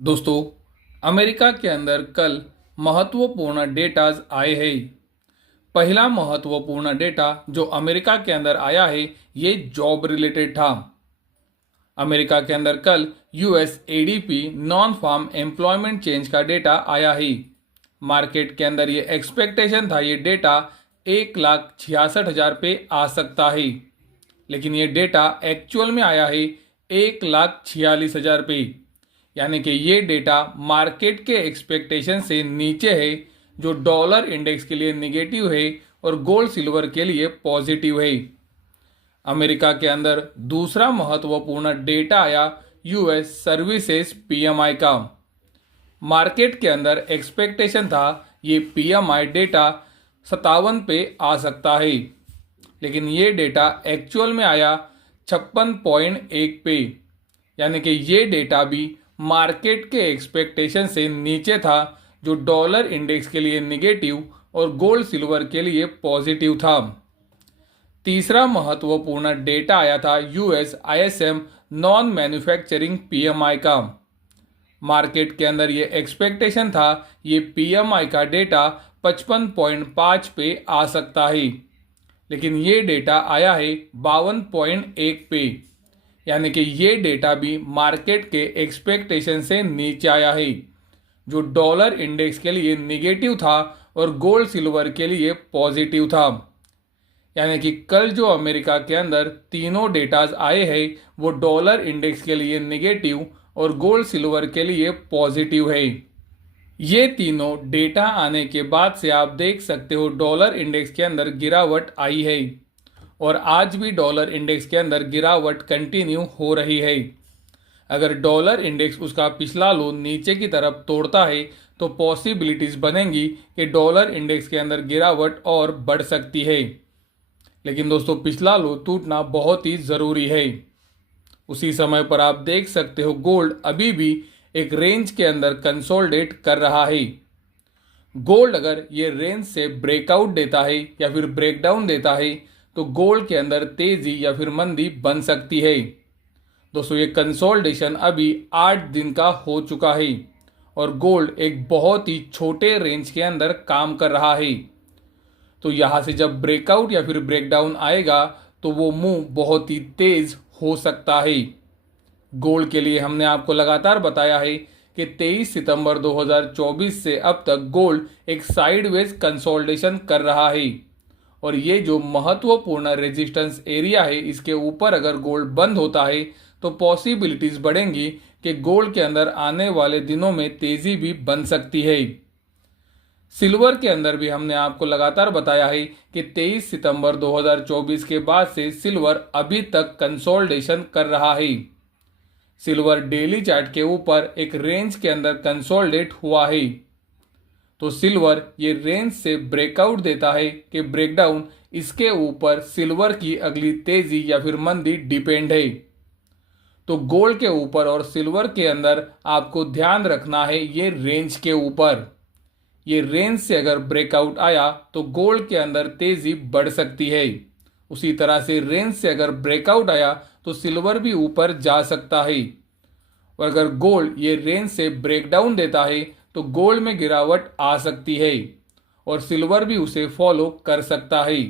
दोस्तों, अमेरिका के अंदर कल महत्वपूर्ण डेटाज आए हैं। पहला महत्वपूर्ण डेटा जो अमेरिका के अंदर आया है ये जॉब रिलेटेड था। अमेरिका के अंदर कल US ADP non farm employment change का डेटा आया है। मार्केट के अंदर ये एक्सपेक्टेशन था ये डेटा 1,66,000 पे आ सकता है, लेकिन ये डेटा एक्चुअल में आया है 1,46,000 पे। यानी कि ये डेटा मार्केट के एक्सपेक्टेशन से नीचे है, जो डॉलर इंडेक्स के लिए निगेटिव है और गोल्ड सिल्वर के लिए पॉजिटिव है। अमेरिका के अंदर दूसरा महत्वपूर्ण डेटा आया यूएस सर्विसेज पीएमआई का। मार्केट के अंदर एक्सपेक्टेशन था ये पीएमआई डेटा 57 पे आ सकता है, लेकिन ये डेटा एक्चुअल में आया 56.1 पे। यानी कि ये डेटा भी मार्केट के एक्सपेक्टेशन से नीचे था, जो डॉलर इंडेक्स के लिए निगेटिव और गोल्ड सिल्वर के लिए पॉजिटिव था। तीसरा महत्वपूर्ण डेटा आया था US ISM non manufacturing PMI का। मार्केट के अंदर ये एक्सपेक्टेशन था ये पीएमआई का डेटा 55.5 पे आ सकता है, लेकिन ये डेटा आया है 52.1 पे। यानी कि ये डेटा भी मार्केट के एक्सपेक्टेशन से नीचे आया है, जो डॉलर इंडेक्स के लिए निगेटिव था और गोल्ड सिल्वर के लिए पॉजिटिव था। यानी कि कल जो अमेरिका के अंदर तीनों डेटाज आए हैं वो डॉलर इंडेक्स के लिए निगेटिव और गोल्ड सिल्वर के लिए पॉजिटिव है। ये तीनों डेटा आने के बाद से आप देख सकते हो डॉलर इंडेक्स के अंदर गिरावट आई है और आज भी डॉलर इंडेक्स के अंदर गिरावट कंटिन्यू हो रही है। अगर डॉलर इंडेक्स उसका पिछला लो नीचे की तरफ तोड़ता है तो पॉसिबिलिटीज बनेंगी कि डॉलर इंडेक्स के अंदर गिरावट और बढ़ सकती है, लेकिन दोस्तों पिछला लो टूटना बहुत ही ज़रूरी है। उसी समय पर आप देख सकते हो गोल्ड अभी भी एक रेंज के अंदर कंसोलिडेट कर रहा है। गोल्ड अगर ये रेंज से ब्रेकआउट देता है या फिर ब्रेकडाउन देता है तो गोल्ड के अंदर तेजी या फिर मंदी बन सकती है। दोस्तों ये कंसोलिडेशन अभी 8 दिन का हो चुका है और गोल्ड एक बहुत ही छोटे रेंज के अंदर काम कर रहा है। तो यहाँ से जब ब्रेकआउट या फिर ब्रेकडाउन आएगा तो वो मूव बहुत ही तेज हो सकता है। गोल्ड के लिए हमने आपको लगातार बताया है कि 23 सितंबर 2024 से अब तक गोल्ड एक साइडवेज कंसोलिडेशन कर रहा है और ये जो महत्वपूर्ण रेजिस्टेंस एरिया है इसके ऊपर अगर गोल्ड बंद होता है तो पॉसिबिलिटीज बढ़ेंगी कि गोल्ड के अंदर आने वाले दिनों में तेजी भी बन सकती है। सिल्वर के अंदर भी हमने आपको लगातार बताया है कि 23 सितंबर 2024 के बाद से सिल्वर अभी तक कंसोलिडेशन कर रहा है। सिल्वर डेली चार्ट के ऊपर एक रेंज के अंदर कंसोलिडेट हुआ है, तो सिल्वर ये रेंज से ब्रेकआउट देता है कि ब्रेकडाउन, इसके ऊपर सिल्वर की अगली तेजी या फिर मंदी डिपेंड है। तो गोल्ड के ऊपर और सिल्वर के अंदर आपको ध्यान रखना है ये रेंज के ऊपर। ये रेंज से अगर ब्रेकआउट आया तो गोल्ड के अंदर तेजी बढ़ सकती है। उसी तरह से रेंज से अगर ब्रेकआउट आया तो सिल्वर भी ऊपर जा सकता है। और अगर गोल्ड ये रेंज से ब्रेकडाउन देता है तो गोल्ड में गिरावट आ सकती है और सिल्वर भी उसे फॉलो कर सकता है।